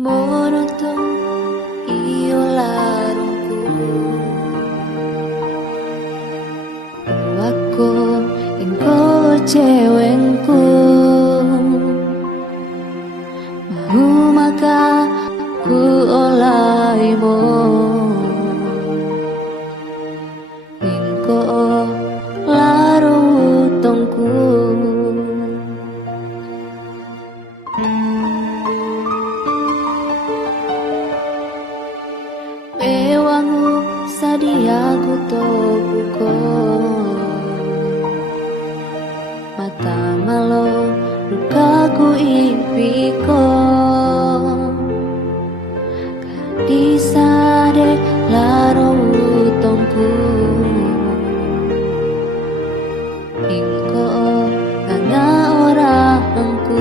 Monotong iyo larungku, aku engkau cewengku, mau maka ku olaimu, engkau larutongku. Pewangu sadiaku tobuko, mata malo lukaku impiko, kadisade laro utongku, ingko nganga orangku,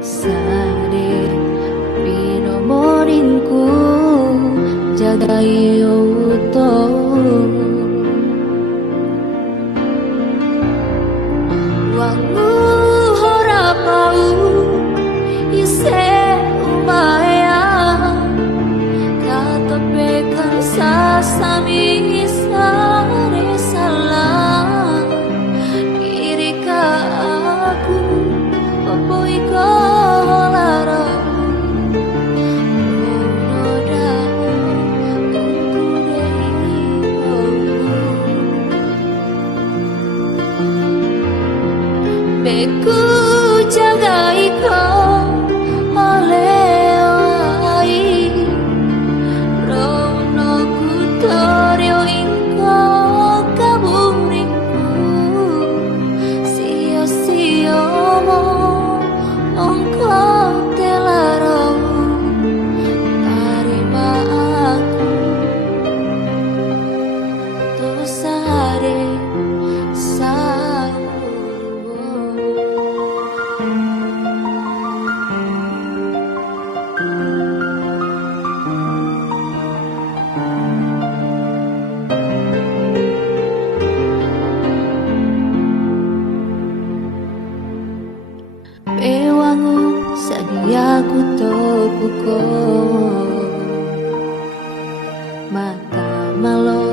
sade pinomorinku jagai utong. Wangu horapau ise umaya katapekan sasami sare salah irika aku papoi kolara unoda beku jagai kau oleh ai rono ku torio ingko kaburingku sio-sio mo ongko telaro tarima aku tosare pewangu sadiaku tobuko, mata malo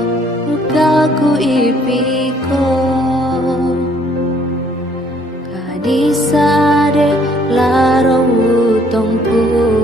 lukaku ipiko, kadisade laro utongku.